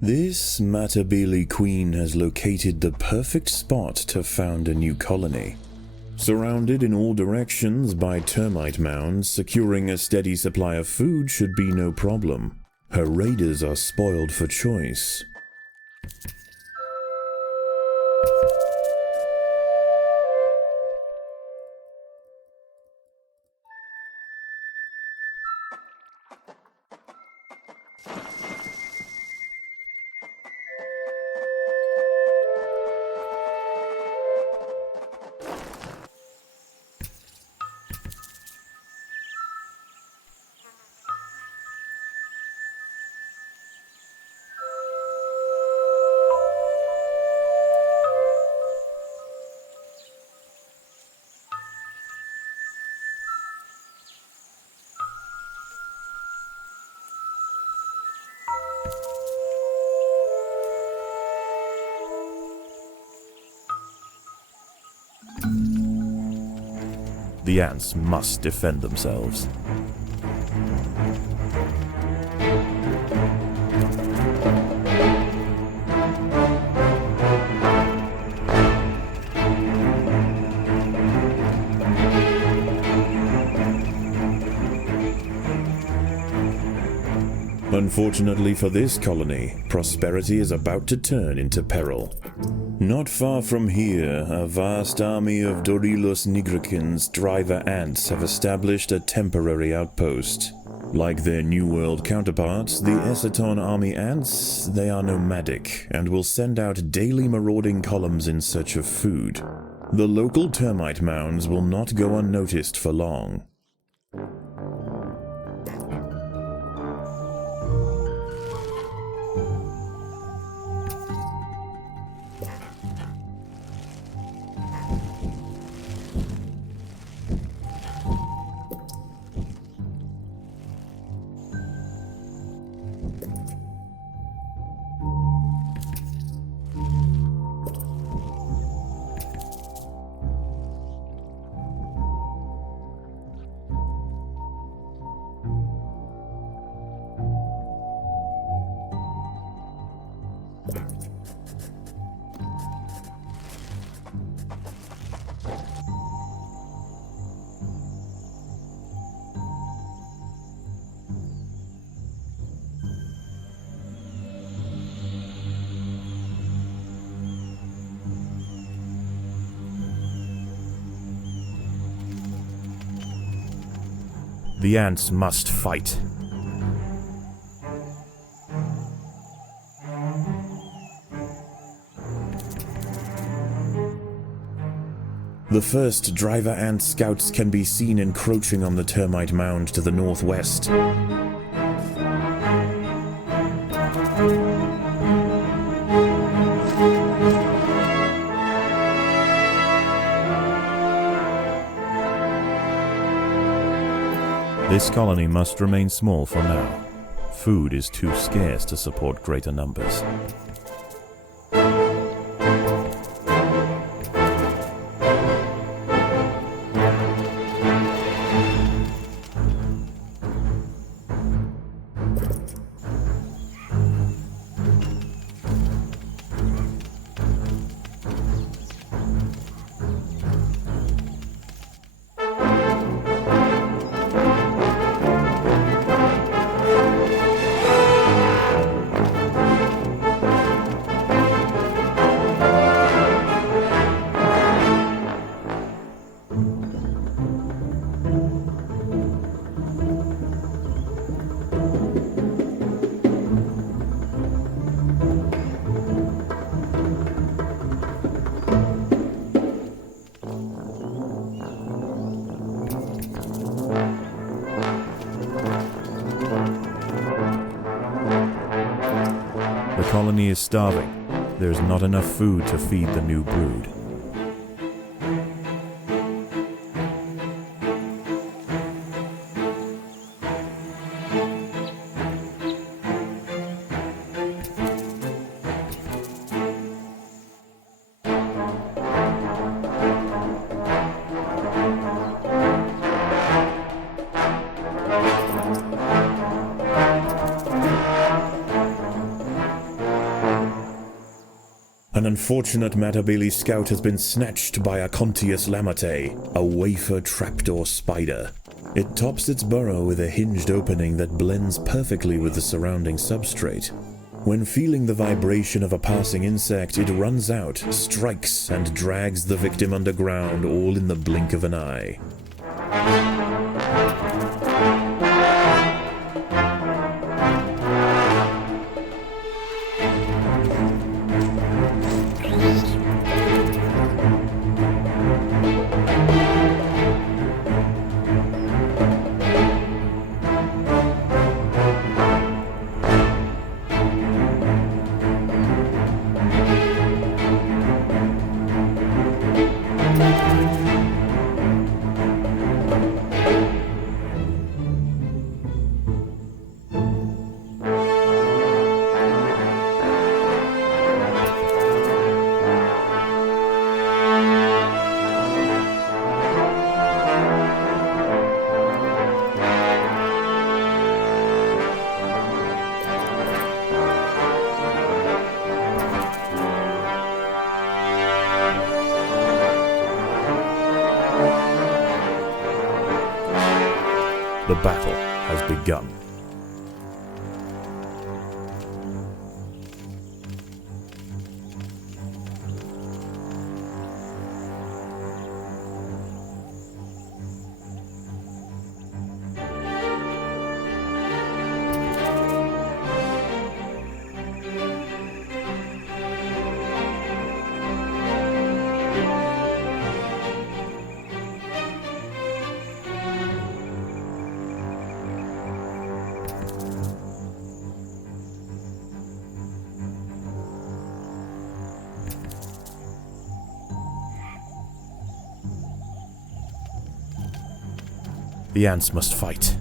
This matabele queen has located the perfect spot to found a new colony. Surrounded in all directions by termite mounds, securing a steady supply of food should be no problem. Her raiders are spoiled for choice. The ants must defend themselves. Unfortunately for this colony, prosperity is about to turn into peril. Not far from here, a vast army of Dorilus nigricans driver ants have established a temporary outpost. Like their New World counterparts, the Essaton army ants, they are nomadic and will send out daily marauding columns in search of food. The local termite mounds will not go unnoticed for long. The ants must fight. The first driver ant scouts can be seen encroaching on the termite mound to the northwest. This colony must remain small for now. Food is too scarce to support greater numbers. The colony is starving. There's not enough food to feed the new brood. unfortunate matabele scout has been snatched by a Contius lamate, a wafer trapdoor spider. It tops its burrow with a hinged opening that blends perfectly with the surrounding substrate. When feeling the vibration of a passing insect, it runs out, strikes, and drags the victim underground, all in the blink of an eye. The battle has begun. The ants must fight.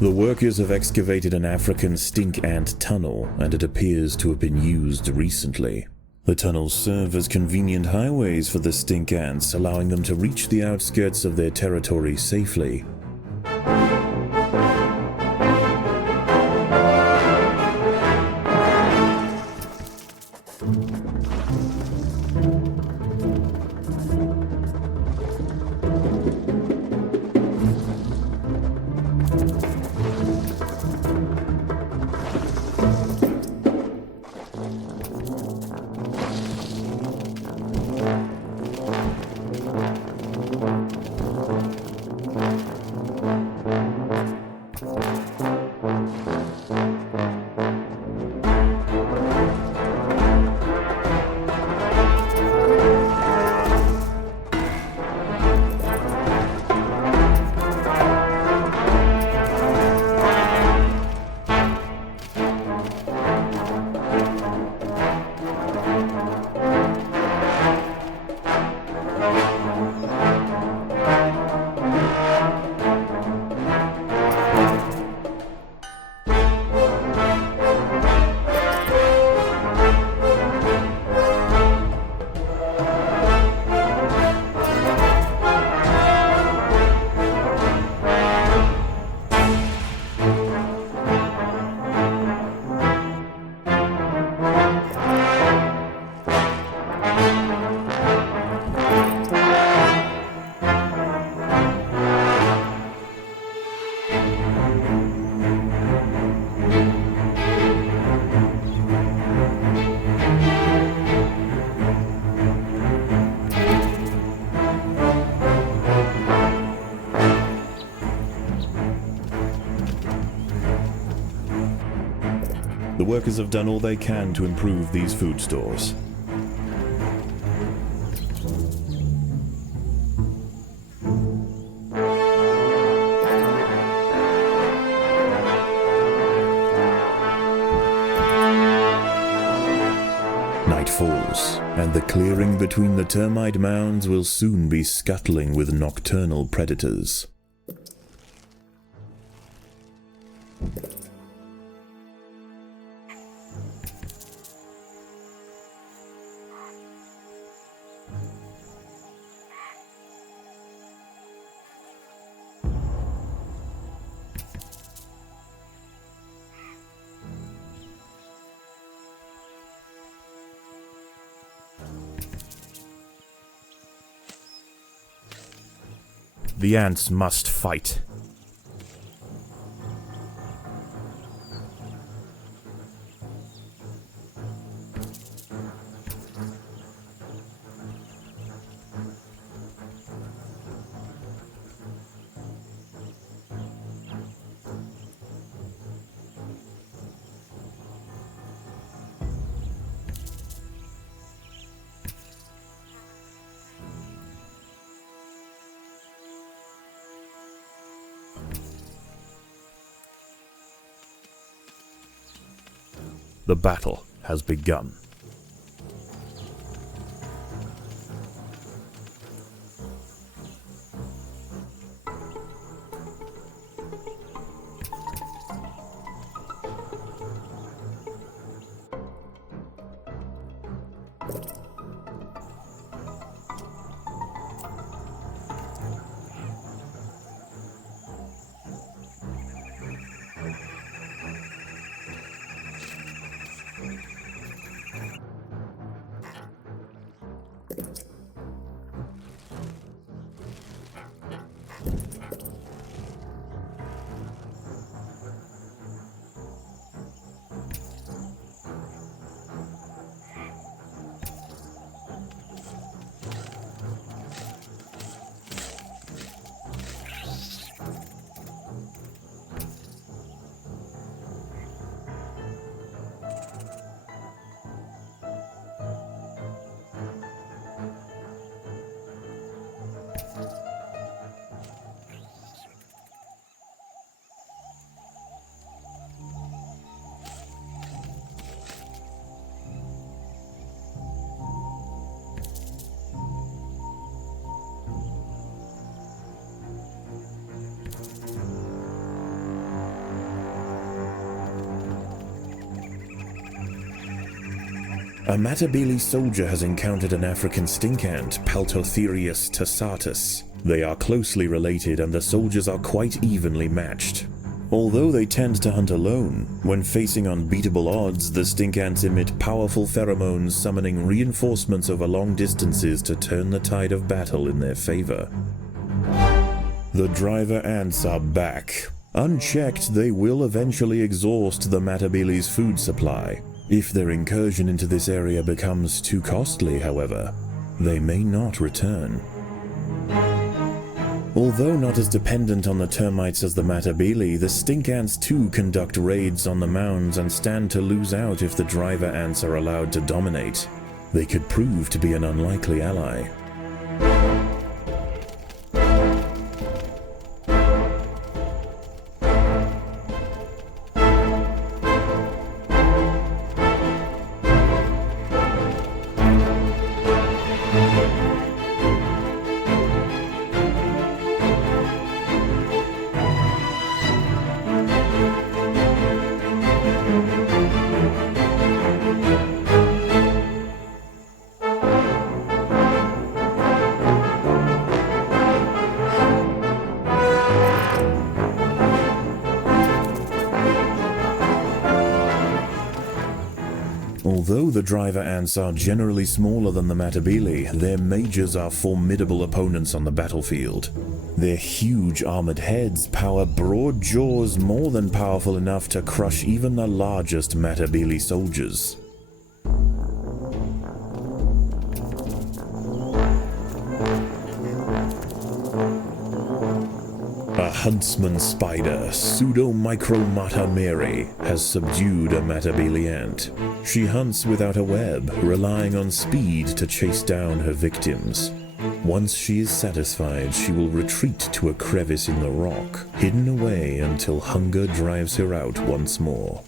The workers have excavated an African stink ant tunnel, and it appears to have been used recently. The tunnels serve as convenient highways for the stink ants, allowing them to reach the outskirts of their territory safely. The workers have done all they can to improve these food stores. Night falls, and the clearing between the termite mounds will soon be scuttling with nocturnal predators. The ants must fight. The battle has begun. A matabele soldier has encountered an African stink ant, Paltotherius tassatus. They are closely related and the soldiers are quite evenly matched. Although they tend to hunt alone, when facing unbeatable odds, the stink ants emit powerful pheromones, summoning reinforcements over long distances to turn the tide of battle in their favor. The driver ants are back. Unchecked, they will eventually exhaust the matabele's food supply. If their incursion into this area becomes too costly, however, they may not return. Although not as dependent on the termites as the matabele, the stink ants too conduct raids on the mounds and stand to lose out if the driver ants are allowed to dominate. They could prove to be an unlikely ally. Although the driver ants are generally smaller than the matabele, their majors are formidable opponents on the battlefield. Their huge armored heads power broad jaws more than powerful enough to crush even the largest matabele soldiers. A huntsman spider, Pseudomicromata Mary, has subdued a matabele ant. She hunts without a web, relying on speed to chase down her victims. Once she is satisfied, she will retreat to a crevice in the rock, hidden away until hunger drives her out once more.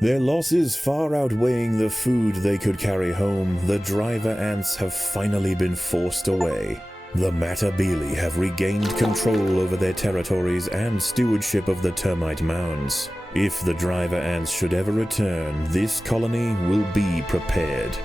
Their losses far outweighing the food they could carry home, the driver ants have finally been forced away. The matabele have regained control over their territories and stewardship of the termite mounds. If the driver ants should ever return, this colony will be prepared.